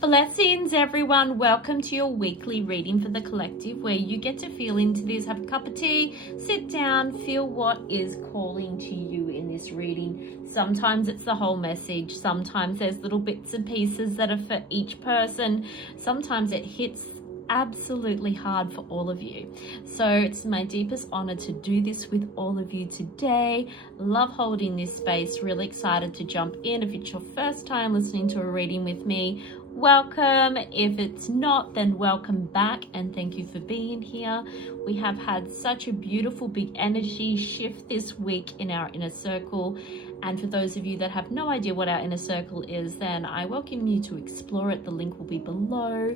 Blessings, everyone. Welcome to your weekly reading for the collective, where you get to feel into this, have a cup of tea, sit down, feel what is calling to you in this reading. Sometimes it's the whole message. Sometimes there's little bits and pieces that are for each person. Sometimes it hits absolutely hard for all of you. So it's my deepest honor to do this with all of you today. Love holding this space. Really excited to jump in. If it's your first time listening to a reading with me, welcome. If it's not, then welcome back and thank you for being here. We have had such a beautiful big energy shift this week in our inner circle. And for those of you that have no idea what our inner circle is, then I welcome you to explore it. The link will be below.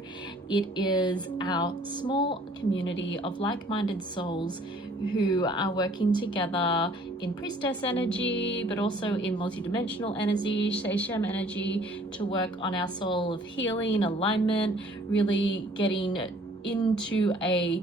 It is our small community of like-minded souls who are working together in priestess energy, but also in multidimensional energy, Seshem energy, to work on our soul of healing, alignment, really getting into a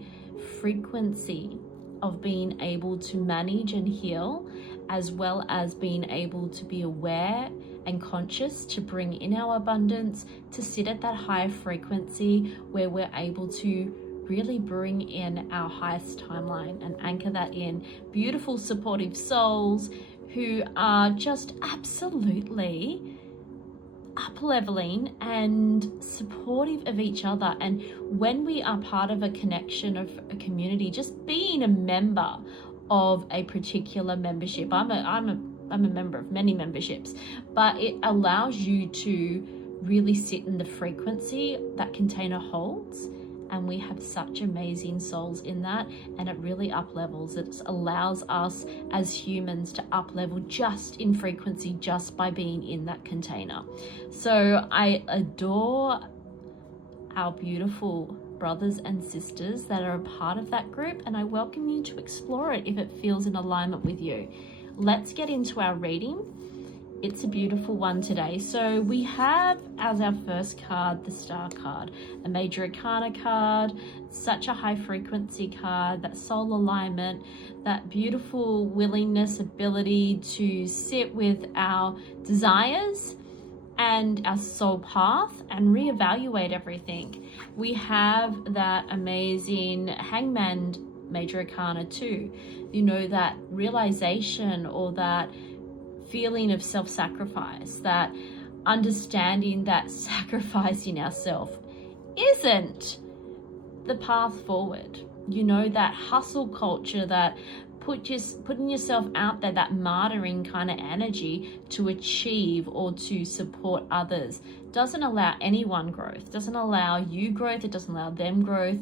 frequency of being able to manage and heal, as well as being able to be aware and conscious to bring in our abundance, to sit at that higher frequency where we're able to really bring in our highest timeline and anchor that in. Beautiful, supportive souls who are just absolutely up-leveling and supportive of each other. And when we are part of a connection of a community, just being a member of a particular membership, I'm a member of many memberships, but it allows you to really sit in the frequency that container holds. And we have such amazing souls in that, and it really up levels. It allows us as humans to up level just in frequency, just by being in that container. So I adore our beautiful brothers and sisters that are a part of that group, and I welcome you to explore it if it feels in alignment with you. Let's get into our reading. It's a beautiful one today. So we have as our first card, the Star card, a major arcana card, such a high frequency card, that soul alignment, that beautiful willingness, ability to sit with our desires and our soul path and reevaluate everything. We have that amazing Hangman major arcana too. You know, that realization or that feeling of self-sacrifice, that understanding that sacrificing ourselves isn't the path forward. You know, that hustle culture, that putting yourself out there, that martyring kind of energy to achieve or to support others doesn't allow anyone growth, doesn't allow you growth, it doesn't allow them growth.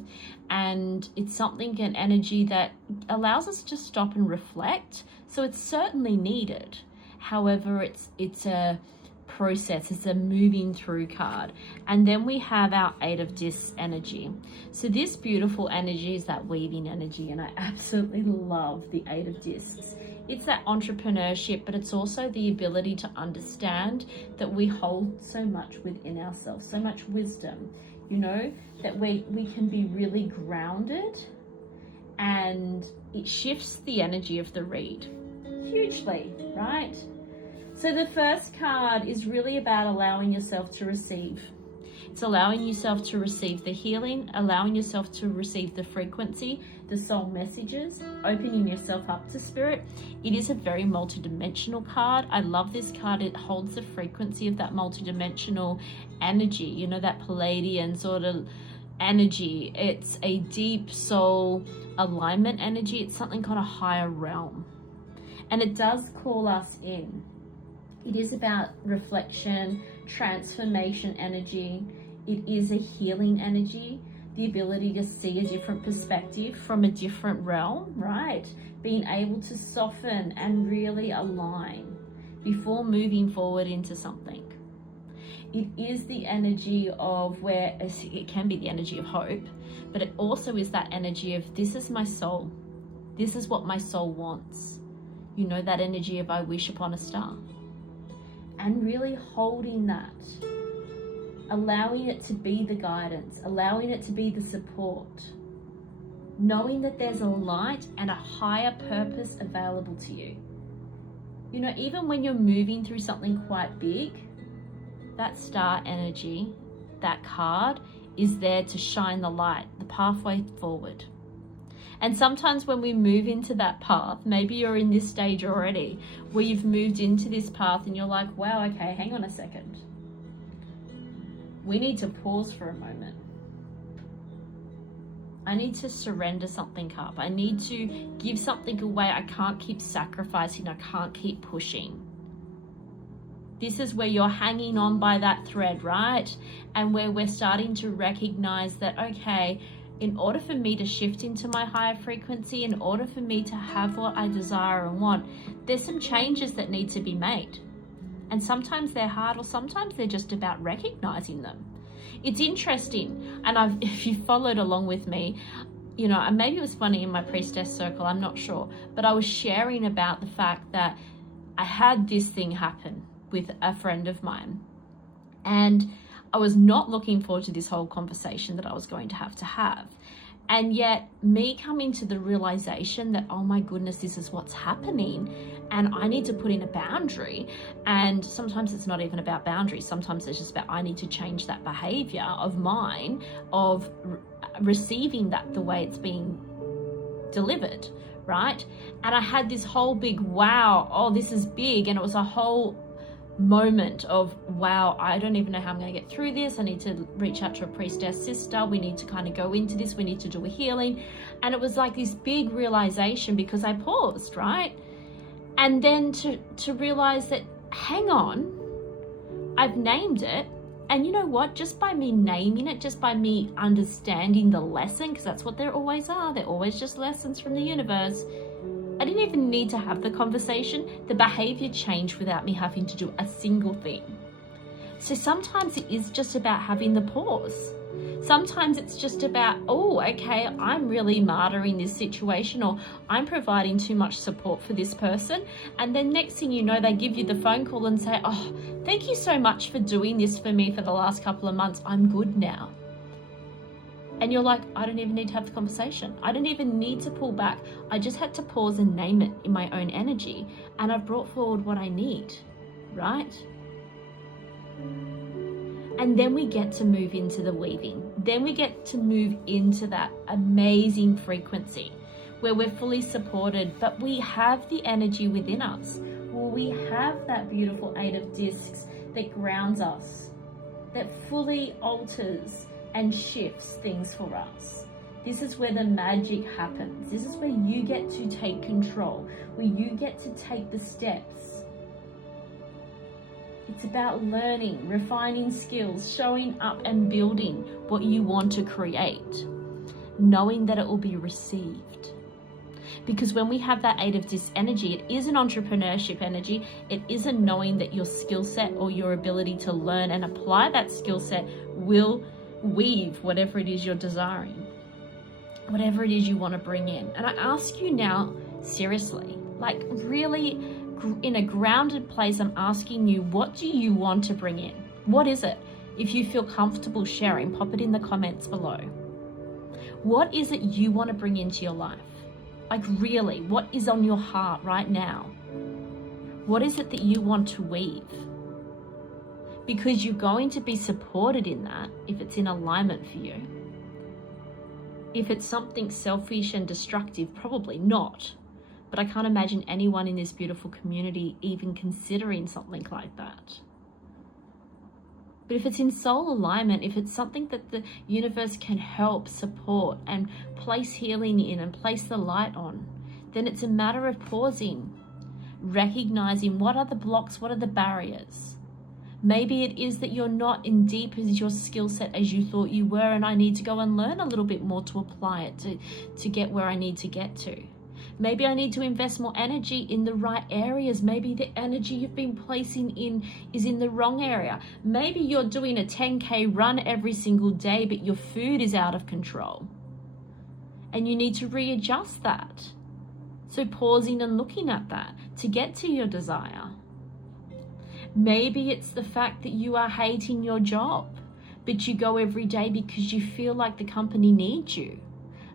And it's something, an energy that allows us to stop and reflect. So it's certainly needed. However, it's a process, it's a moving through card. And then we have our Eight of Discs energy. So this beautiful energy is that weaving energy, and I absolutely love the Eight of Discs. It's that entrepreneurship, but it's also the ability to understand that we hold so much within ourselves, so much wisdom, you know, that we can be really grounded, and it shifts the energy of the read hugely, right? So the first card is really about allowing yourself to receive. It's allowing yourself to receive the healing, allowing yourself to receive the frequency, the soul messages, opening yourself up to spirit. It is a very multidimensional card. I love this card. It holds the frequency of that multidimensional energy, you know, that Palladian sort of energy. It's a deep soul alignment energy. It's something kind of higher realm. And it does call us in. It is about reflection, transformation energy. It is a healing energy, the ability to see a different perspective from a different realm, right? Being able to soften and really align before moving forward into something. It is the energy of where it can be the energy of hope, but it also is that energy of this is my soul. This is what my soul wants. You know, that energy of I wish upon a star. And really holding that, allowing it to be the guidance, allowing it to be the support, knowing that there's a light and a higher purpose available to you. You know, even when you're moving through something quite big, that star energy that card is there to shine the light, the pathway forward. And sometimes when we move into that path, maybe you're in this stage already where you've moved into this path and you're like, wow, okay, hang on a second. We need to pause for a moment. I need to surrender something up. I need to give something away. I can't keep sacrificing. I can't keep pushing. This is where you're hanging on by that thread, right? And where we're starting to recognize that, okay, in order for me to shift into my higher frequency, in order for me to have what I desire and want, there's some changes that need to be made. And sometimes they're hard, or sometimes they're just about recognizing them. It's interesting, and if you followed along with me, you know, and maybe it was funny in my priestess circle, I'm not sure, but I was sharing about the fact that I had this thing happen with a friend of mine, and I was not looking forward to this whole conversation that I was going to have. And yet me coming to the realization that, oh my goodness, this is what's happening and I need to put in a boundary. And sometimes it's not even about boundaries. Sometimes it's just about, I need to change that behavior of mine, of receiving that the way it's being delivered, right? And I had this whole big, wow, oh, this is big. And it was a whole moment of, wow, I don't even know how I'm going to get through this. I need to reach out to a priestess sister. We need to kind of go into this. We need to do a healing. And it was like this big realization because I paused, right? And then to realize that, hang on, I've named it. And you know what? Just by me naming it, just by me understanding the lesson, because that's what there always are. They're always just lessons from the universe. I didn't even need to have the conversation. The behavior changed without me having to do a single thing. So sometimes it is just about having the pause. Sometimes it's just about, oh, okay, I'm really martyring this situation, or I'm providing too much support for this person. And then next thing you know, they give you the phone call and say, oh, thank you so much for doing this for me for the last couple of months. I'm good now. And you're like, I don't even need to have the conversation. I don't even need to pull back. I just had to pause and name it in my own energy. And I've brought forward what I need, right? And then we get to move into the weaving. Then we get to move into that amazing frequency where we're fully supported, but we have the energy within us. Well, we have that beautiful 8 of discs that grounds us, that fully alters and shifts things for us. This is where the magic happens. This is where you get to take control, where you get to take the steps. It's about learning, refining skills, showing up and building what you want to create, knowing that it will be received. Because when we have that 8 of disc energy, it is an entrepreneurship energy. It is a knowing that your skill set or your ability to learn and apply that skill set will weave whatever it is you're desiring, whatever it is you want to bring in. And I ask you now, seriously, like really in a grounded place, I'm asking you, what do you want to bring in? What is it? If you feel comfortable sharing, pop it in the comments below. What is it you want to bring into your life? Like really, what is on your heart right now? What is it that you want to weave? Because you're going to be supported in that if it's in alignment for you. If it's something selfish and destructive, probably not. But I can't imagine anyone in this beautiful community even considering something like that. But if it's in soul alignment, if it's something that the universe can help, support, and place healing in and place the light on, then it's a matter of pausing, recognizing what are the blocks, what are the barriers. Maybe it is that you're not in deep as your skill set as you thought you were, and I need to go and learn a little bit more to apply it to get where I need to get to. Maybe I need to invest more energy in the right areas. Maybe the energy you've been placing in is in the wrong area. Maybe you're doing a 10K run every single day, but your food is out of control. And you need to readjust that. So pausing and looking at that to get to your desire. Maybe it's the fact that you are hating your job, but you go every day because you feel like the company needs you.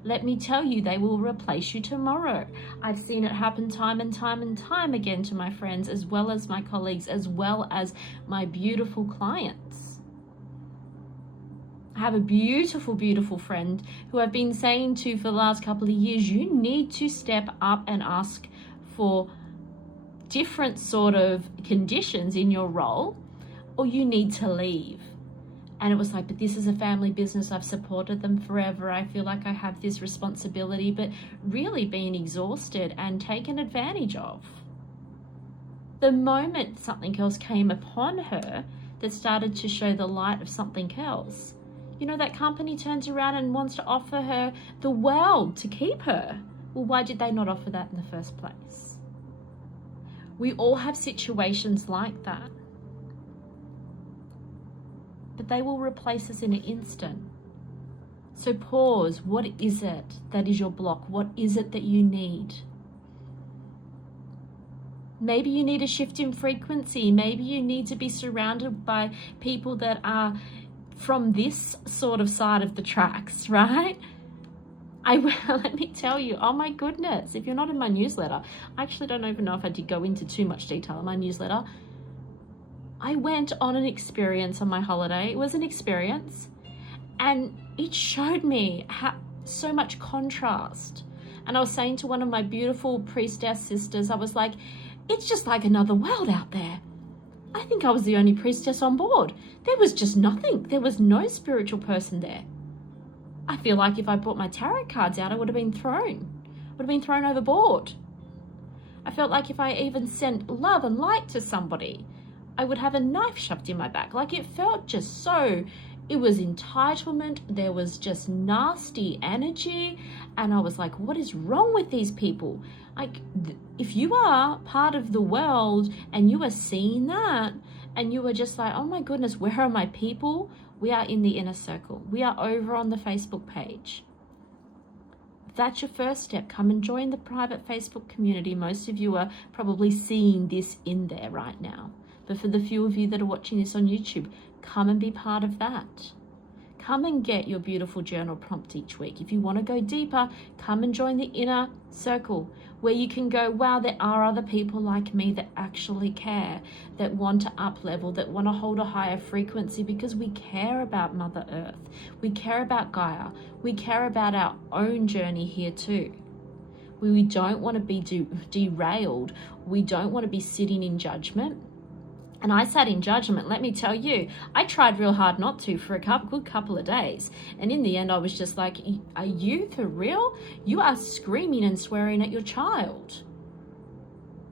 Let me tell you, they will replace you tomorrow. I've seen it happen time and time and time again to my friends, as well as my colleagues, as well as my beautiful clients. have a beautiful, beautiful friend who I've been saying to for the last couple of years, you need to step up and ask for different sort of conditions in your role, or you need to leave. And it was like, but this is a family business. I've supported them forever. I feel like I have this responsibility, but really being exhausted and taken advantage of. The moment something else came upon her that started to show the light of something else, you know, that company turns around and wants to offer her the world to keep her. Well, why did they not offer that in the first place? We all have situations like that. But they will replace us in an instant. So pause. What is it that is your block? What is it that you need? Maybe you need a shift in frequency. Maybe you need to be surrounded by people that are from this sort of side of the tracks, right? Let me tell you, oh my goodness, if you're not in my newsletter, I actually don't even know if I did go into too much detail in my newsletter. I went on an experience on my holiday. It was an experience, and it showed me so much contrast. And I was saying to one of my beautiful priestess sisters, I was like, it's just like another world out there. I think I was the only priestess on board. There was just nothing. There was no spiritual person there. I feel like if I brought my tarot cards out, I would have been thrown overboard. I felt like if I even sent love and light to somebody, I would have a knife shoved in my back. Like, it felt just so, it was entitlement. There was just nasty energy. And I was like, what is wrong with these people? Like, if you are part of the world and you are seeing that and you are just like, oh my goodness, where are my people? We are in the inner circle. We are over on the Facebook page. If that's your first step, come and join the private Facebook community. Most of you are probably seeing this in there right now. But for the few of you that are watching this on YouTube, come and be part of that. Come and get your beautiful journal prompt each week. If you want to go deeper, come and join the inner circle where you can go, wow, there are other people like me that actually care, that want to up level, that want to hold a higher frequency, because we care about Mother Earth. We care about Gaia. We care about our own journey here too. We don't want to be derailed. We don't want to be sitting in judgment. And I sat in judgment, let me tell you. I tried real hard not to for a good couple of days. And in the end, I was just like, are you for real? You are screaming and swearing at your child.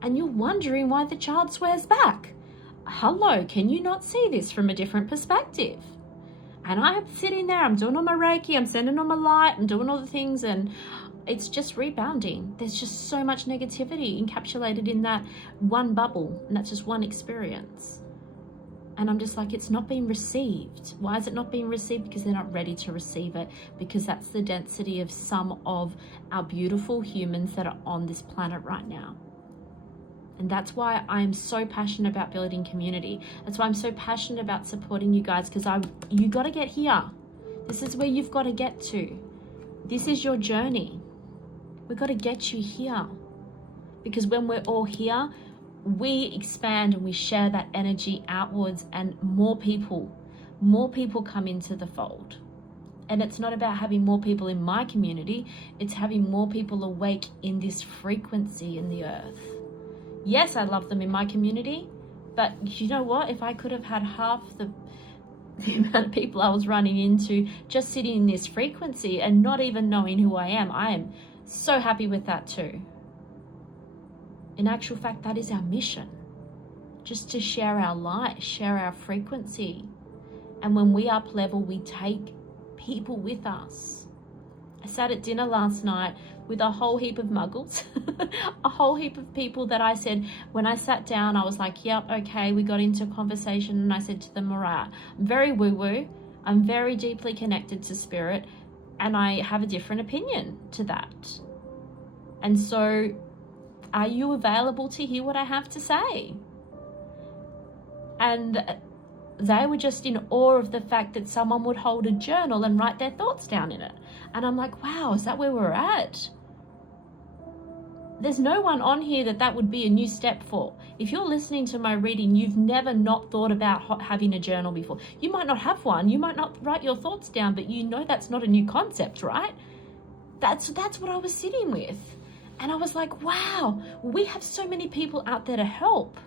And you're wondering why the child swears back. Hello, can you not see this from a different perspective? And I have to sit in there, I'm doing all my Reiki, I'm sending all my light, I'm doing all the things, and it's just rebounding. There's just so much negativity encapsulated in that one bubble, and that's just one experience. And I'm just like, it's not being received. Why is it not being received? Because they're not ready to receive it, because that's the density of some of our beautiful humans that are on this planet right now. And that's why I'm so passionate about building community. That's why I'm so passionate about supporting you guys, because you got to get here. This is where you've got to get to. This is your journey. We've got to get you here, because when we're all here, we expand and we share that energy outwards, and more people come into the fold. And it's not about having more people in my community, it's having more people awake in this frequency in the earth. Yes, I love them in my community, but you know what? If I could have had half the amount of people I was running into just sitting in this frequency and not even knowing who I am so happy with that too. In actual fact, that is our mission. Just to share our light, share our frequency. And when we up level, we take people with us. I sat at dinner last night with a whole heap of muggles, a whole heap of people that I said, when I sat down, I was like, yep, okay, we got into a conversation, and I said to them, Mariah, I'm very woo-woo, I'm very deeply connected to spirit, and I have a different opinion to that. And so, are you available to hear what I have to say? And they were just in awe of the fact that someone would hold a journal and write their thoughts down in it. And I'm like, wow, is that where we're at? there's no one on here that would be a new step for. If you're listening to my reading, you've never not thought about having a journal before. You might not have one, you might not write your thoughts down, but you know that's not a new concept, right? That's what I was sitting with. And I was like, wow, we have so many people out there to help.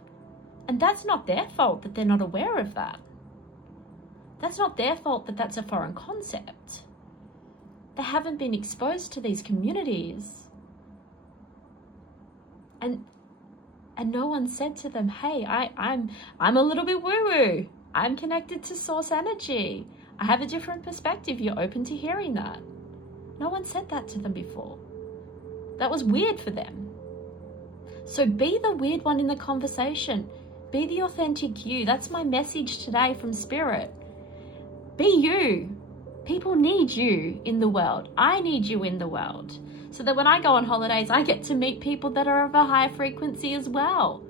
And that's not their fault that they're not aware of that. That's not their fault that that's a foreign concept. They haven't been exposed to these communities. And no one said to them, hey, I'm a little bit woo-woo. I'm connected to source energy. I have a different perspective. You're open to hearing that. No one said that to them before. That was weird for them. So be the weird one in the conversation. Be the authentic you. That's my message today from Spirit. Be you. People need you in the world. I need you in the world. So that when I go on holidays, I get to meet people that are of a higher frequency as well.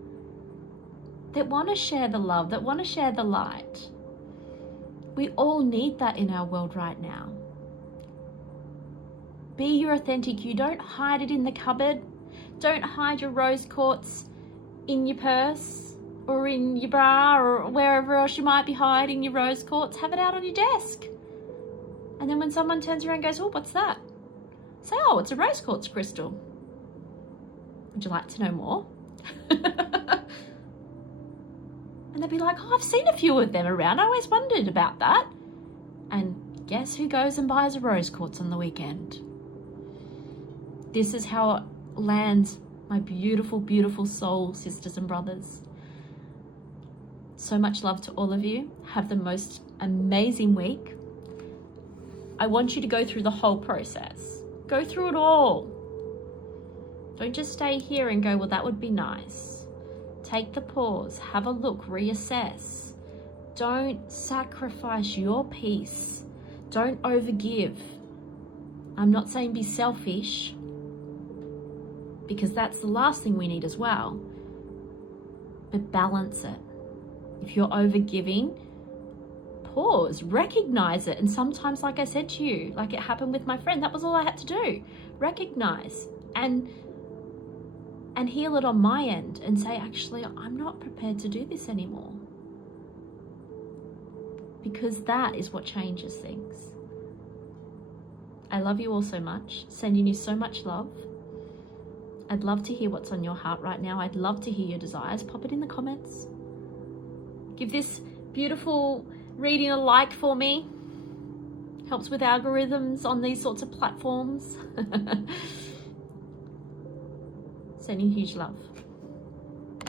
That want to share the love, that want to share the light. We all need that in our world right now. Be your authentic you. Don't hide it in the cupboard. Don't hide your rose quartz in your purse or in your bra or wherever else you might be hiding your rose quartz. Have it out on your desk. And then when someone turns around and goes, oh, what's that? Say, oh, it's a rose quartz crystal. Would you like to know more? And they'll be like, oh, I've seen a few of them around. I always wondered about that. And guess who goes and buys a rose quartz on the weekend? This is how it lands, my beautiful, beautiful soul sisters and brothers. So much love to all of you. Have the most amazing week. I want you to go through the whole process. Go through it all. Don't just stay here and go, well, that would be nice. Take the pause, have a look, reassess. Don't sacrifice your peace. Don't overgive. I'm not saying be selfish, because that's the last thing we need as well. But balance it. If you're overgiving, pause, recognize it. And sometimes, like I said to you, like it happened with my friend, that was all I had to do. Recognize and heal it on my end and say, actually, I'm not prepared to do this anymore. Because that is what changes things. I love you all so much. Sending you so much love. I'd love to hear what's on your heart right now. I'd love to hear your desires. Pop it in the comments. Give this beautiful reading a like for me. Helps with algorithms on these sorts of platforms. Sending huge love.